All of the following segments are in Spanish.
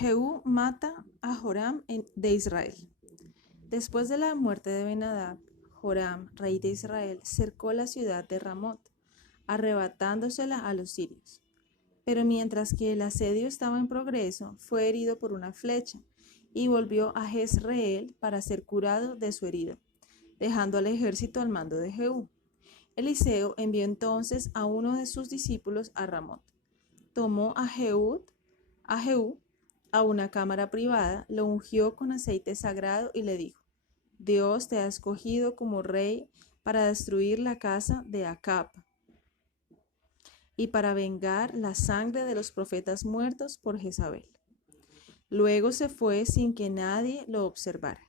Jehú mata a Joram de Israel. Después de la muerte de Ben-Hadad, Joram, rey de Israel, cercó la ciudad de Ramot, arrebatándosela a los sirios. Pero mientras que el asedio estaba en progreso, fue herido por una flecha y volvió a Jezreel para ser curado de su herida, dejando al ejército al mando de Jehú. Eliseo envió entonces a uno de sus discípulos a Ramot. Tomó a Jehú a una cámara privada, lo ungió con aceite sagrado y le dijo: Dios te ha escogido como rey para destruir la casa de Acab y para vengar la sangre de los profetas muertos por Jezabel. Luego se fue sin que nadie lo observara.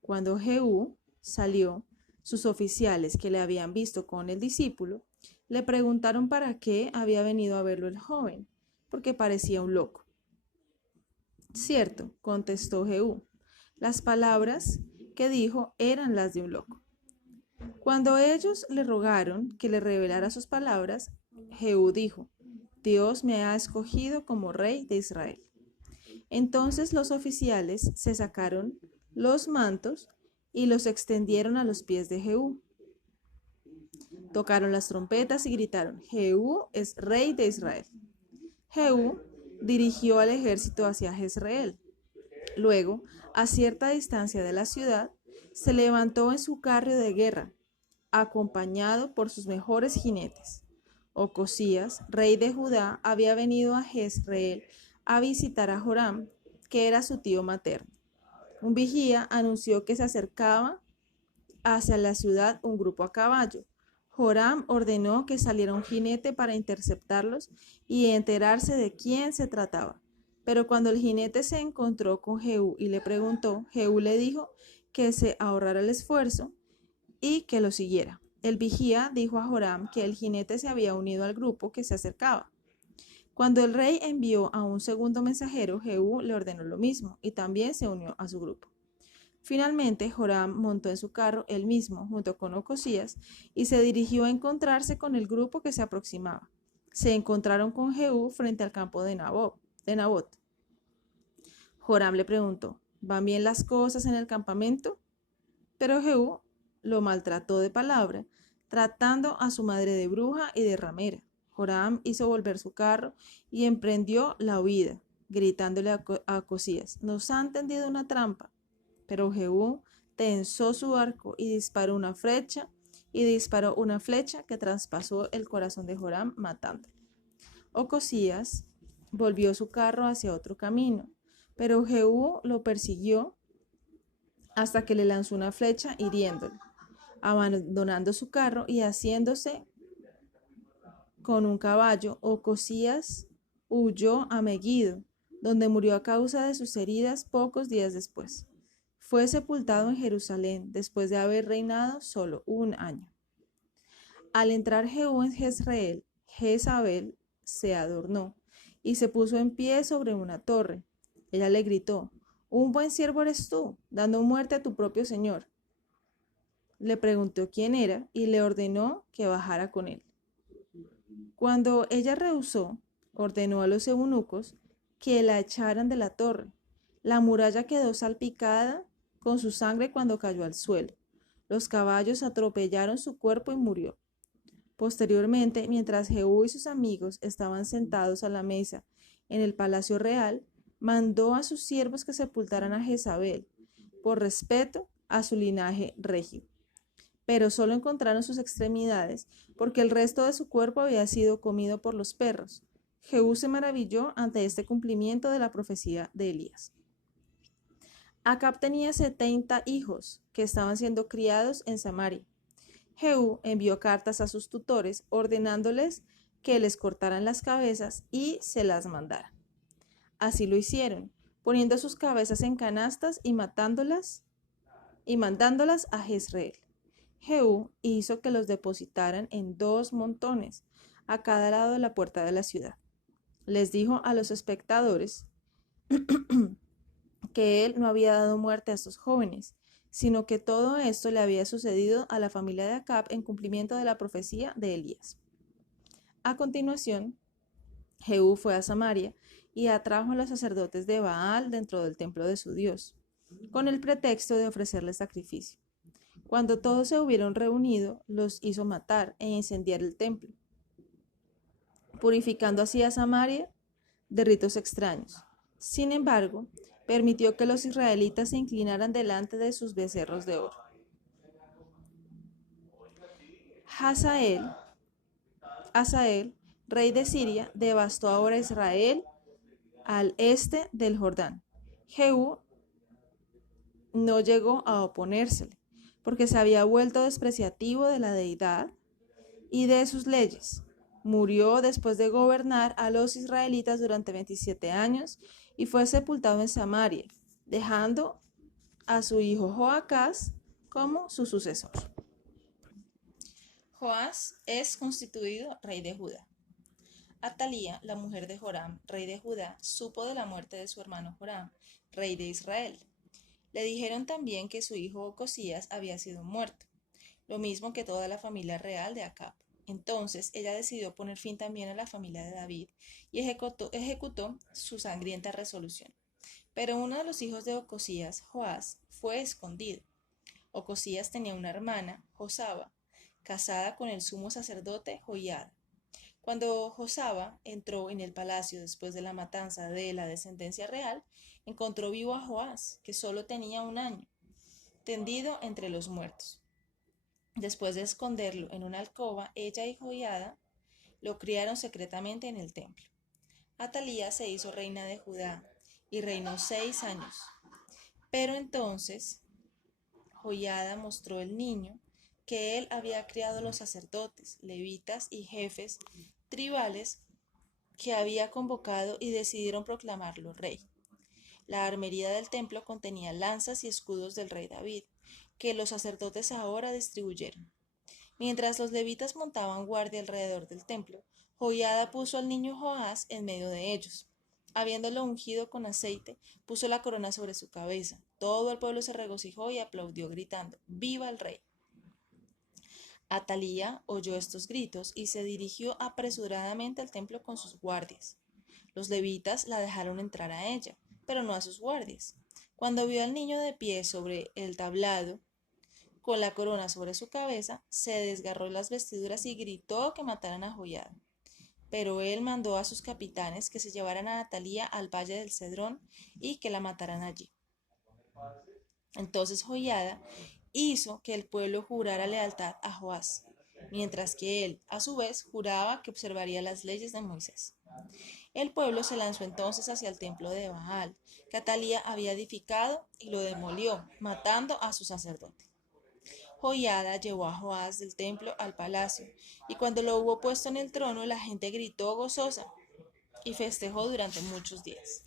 Cuando Jehú salió, sus oficiales que le habían visto con el discípulo le preguntaron para qué había venido a verlo el joven, porque parecía un loco. Cierto, contestó Jehú, las palabras que dijo eran las de un loco. Cuando ellos le rogaron que le revelara sus palabras, Jehú dijo: Dios me ha escogido como rey de Israel. Entonces los oficiales se sacaron los mantos y los extendieron a los pies de Jehú. Tocaron las trompetas y gritaron: Jehú es rey de Israel. Jehú dirigió al ejército hacia Jezreel. Luego, a cierta distancia de la ciudad, se levantó en su carro de guerra, acompañado por sus mejores jinetes. Ocosías, rey de Judá, había venido a Jezreel a visitar a Joram, que era su tío materno. Un vigía anunció que se acercaba hacia la ciudad un grupo a caballo. Joram ordenó que saliera un jinete para interceptarlos y enterarse de quién se trataba. Pero cuando el jinete se encontró con Jehú y le preguntó, Jehú le dijo que se ahorrara el esfuerzo y que lo siguiera. El vigía dijo a Joram que el jinete se había unido al grupo que se acercaba. Cuando el rey envió a un segundo mensajero, Jehú le ordenó lo mismo y también se unió a su grupo. Finalmente, Joram montó en su carro él mismo, junto con Ocosías, y se dirigió a encontrarse con el grupo que se aproximaba. Se encontraron con Jehú frente al campo de Nabot. Joram le preguntó: ¿Van bien las cosas en el campamento? Pero Jehú lo maltrató de palabra, tratando a su madre de bruja y de ramera. Joram hizo volver su carro y emprendió la huida, gritándole a Ocosías: Nos han tendido una trampa. Pero Jehú tensó su arco y disparó una flecha que traspasó el corazón de Joram, matándolo. Ocosías volvió su carro hacia otro camino, pero Jehú lo persiguió hasta que le lanzó una flecha hiriéndolo. Abandonando su carro y haciéndose con un caballo, Ocosías huyó a Megiddo, donde murió a causa de sus heridas pocos días después. Fue sepultado en Jerusalén después de haber reinado solo un año. Al entrar Jehú en Jezreel, Jezabel se adornó y se puso en pie sobre una torre. Ella le gritó: Un buen siervo eres tú, dando muerte a tu propio señor. Le preguntó quién era y le ordenó que bajara con él. Cuando ella rehusó, ordenó a los eunucos que la echaran de la torre. La muralla quedó salpicada con su sangre cuando cayó al suelo. Los caballos atropellaron su cuerpo y murió. Posteriormente, mientras Jehú y sus amigos estaban sentados a la mesa en el palacio real, mandó a sus siervos que sepultaran a Jezabel, por respeto a su linaje regio. Pero solo encontraron sus extremidades, porque el resto de su cuerpo había sido comido por los perros. Jehú se maravilló ante este cumplimiento de la profecía de Elías. Acab tenía 70 hijos que estaban siendo criados en Samaria. Jehú envió cartas a sus tutores ordenándoles que les cortaran las cabezas y se las mandaran. Así lo hicieron, poniendo sus cabezas en canastas y mandándolas a Jezreel. Jehú hizo que los depositaran en 2 montones, a cada lado de la puerta de la ciudad. Les dijo a los espectadores que él no había dado muerte a estos jóvenes, sino que todo esto le había sucedido a la familia de Acab en cumplimiento de la profecía de Elías. A continuación, Jehú fue a Samaria y atrajo a los sacerdotes de Baal dentro del templo de su Dios, con el pretexto de ofrecerles sacrificio. Cuando todos se hubieron reunido, los hizo matar e incendiar el templo, purificando así a Samaria de ritos extraños. Sin embargo, permitió que los israelitas se inclinaran delante de sus becerros de oro. Hazael, rey de Siria, devastó ahora Israel al este del Jordán. Jehú no llegó a oponérsele, porque se había vuelto despreciativo de la deidad y de sus leyes. Murió después de gobernar a los israelitas durante 27 años y fue sepultado en Samaria, dejando a su hijo Joacás como su sucesor. Joás es constituido rey de Judá. Atalía, la mujer de Joram, rey de Judá, supo de la muerte de su hermano Joram, rey de Israel. Le dijeron también que su hijo Ocosías había sido muerto, lo mismo que toda la familia real de Acab. Entonces ella decidió poner fin también a la familia de David y ejecutó su sangrienta resolución. Pero uno de los hijos de Ocosías, Joás, fue escondido. Ocosías tenía una hermana, Josaba, casada con el sumo sacerdote Joiada. Cuando Josaba entró en el palacio después de la matanza de la descendencia real, encontró vivo a Joás, que solo tenía 1 año, tendido entre los muertos. Después de esconderlo en una alcoba, ella y Joiada lo criaron secretamente en el templo. Atalía se hizo reina de Judá y reinó 6 años. Pero entonces Joiada mostró el niño que él había criado a los sacerdotes, levitas y jefes tribales que había convocado y decidieron proclamarlo rey. La armería del templo contenía lanzas y escudos del rey David, que los sacerdotes ahora distribuyeron. Mientras los levitas montaban guardia alrededor del templo, Joiada puso al niño Joás en medio de ellos. Habiéndolo ungido con aceite, puso la corona sobre su cabeza. Todo el pueblo se regocijó y aplaudió gritando: ¡Viva el rey! Atalía oyó estos gritos y se dirigió apresuradamente al templo con sus guardias. Los levitas la dejaron entrar a ella, pero no a sus guardias. Cuando vio al niño de pie sobre el tablado, con la corona sobre su cabeza, se desgarró las vestiduras y gritó que mataran a Joiada. Pero él mandó a sus capitanes que se llevaran a Atalía al valle del Cedrón y que la mataran allí. Entonces Joiada hizo que el pueblo jurara lealtad a Joás, mientras que él, a su vez, juraba que observaría las leyes de Moisés. El pueblo se lanzó entonces hacia el templo de Baal, que Atalía había edificado, y lo demolió, matando a su sacerdote. Joiada llevó a Joás del templo al palacio, y cuando lo hubo puesto en el trono, la gente gritó gozosa y festejó durante muchos días.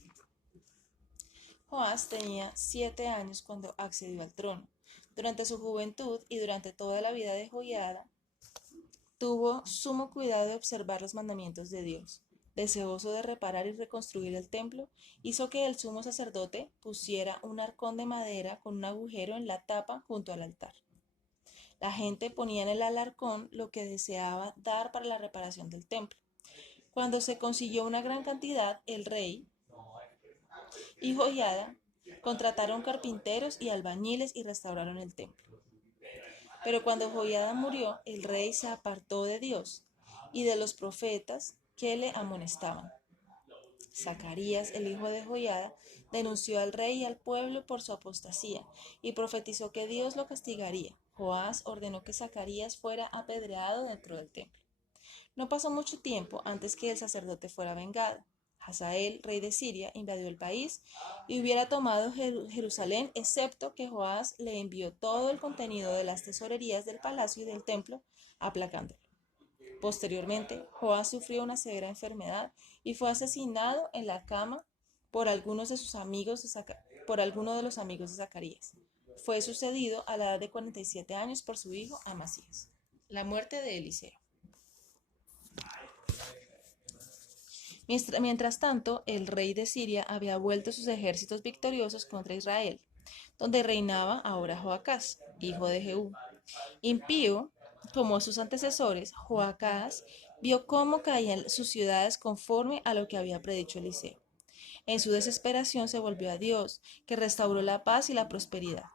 Joás tenía 7 años cuando accedió al trono. Durante su juventud y durante toda la vida de Joiada, tuvo sumo cuidado de observar los mandamientos de Dios. Deseoso de reparar y reconstruir el templo, hizo que el sumo sacerdote pusiera un arcón de madera con un agujero en la tapa junto al altar. La gente ponía en el arcón lo que deseaba dar para la reparación del templo. Cuando se consiguió una gran cantidad, el rey y Joiada contrataron carpinteros y albañiles y restauraron el templo. Pero cuando Joiada murió, el rey se apartó de Dios y de los profetas que le amonestaban. Zacarías, el hijo de Joiada, denunció al rey y al pueblo por su apostasía y profetizó que Dios lo castigaría. Joás ordenó que Zacarías fuera apedreado dentro del templo. No pasó mucho tiempo antes que el sacerdote fuera vengado. Hazael, rey de Siria, invadió el país y hubiera tomado Jerusalén, excepto que Joás le envió todo el contenido de las tesorerías del palacio y del templo, aplacándolo. Posteriormente, Joás sufrió una severa enfermedad y fue asesinado en la cama por alguno de los amigos de Zacarías. Fue sucedido a la edad de 47 años por su hijo Amasías. La muerte de Eliseo. Mientras tanto, el rey de Siria había vuelto sus ejércitos victoriosos contra Israel, donde reinaba ahora Joacás, hijo de Jehú. Impío como sus antecesores, Joacás vio cómo caían sus ciudades conforme a lo que había predicho Eliseo. En su desesperación se volvió a Dios, que restauró la paz y la prosperidad.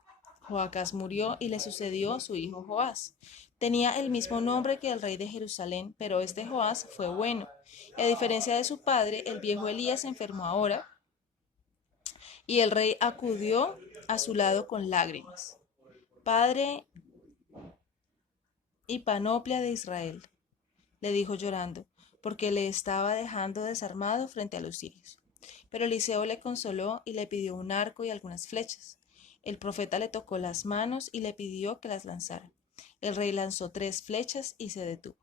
Joacás murió y le sucedió su hijo Joás. Tenía el mismo nombre que el rey de Jerusalén, pero este Joás fue bueno. Y a diferencia de su padre, el viejo Elías se enfermó ahora, y el rey acudió a su lado con lágrimas. Padre y panoplia de Israel, le dijo llorando, porque le estaba dejando desarmado frente a los sirios. Pero Eliseo le consoló y le pidió un arco y algunas flechas. El profeta le tocó las manos y le pidió que las lanzara. El rey lanzó 3 flechas y se detuvo.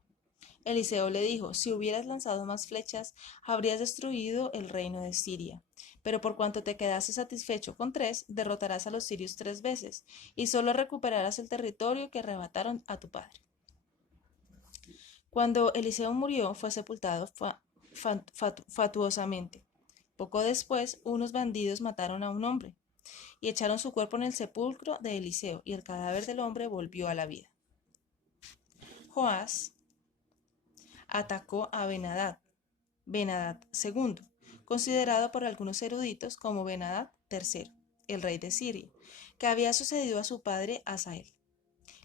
Eliseo le dijo, si hubieras lanzado más flechas, habrías destruido el reino de Siria. Pero por cuanto te quedaste satisfecho con 3, derrotarás a los sirios 3 veces, y solo recuperarás el territorio que arrebataron a tu padre. Cuando Eliseo murió, fue sepultado fatuosamente. Poco después, unos bandidos mataron a un hombre y echaron su cuerpo en el sepulcro de Eliseo, y el cadáver del hombre volvió a la vida. Joás atacó a Ben-Hadad II, considerado por algunos eruditos como Ben-Hadad III, el rey de Siria, que había sucedido a su padre Asael.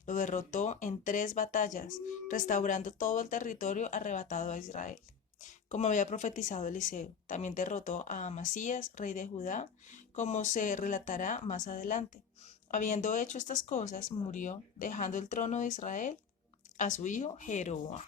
Lo derrotó en 3 batallas, restaurando todo el territorio arrebatado a Israel, como había profetizado Eliseo. También derrotó a Amasías, rey de Judá, como se relatará más adelante. Habiendo hecho estas cosas, murió, dejando el trono de Israel a su hijo Jeroboam.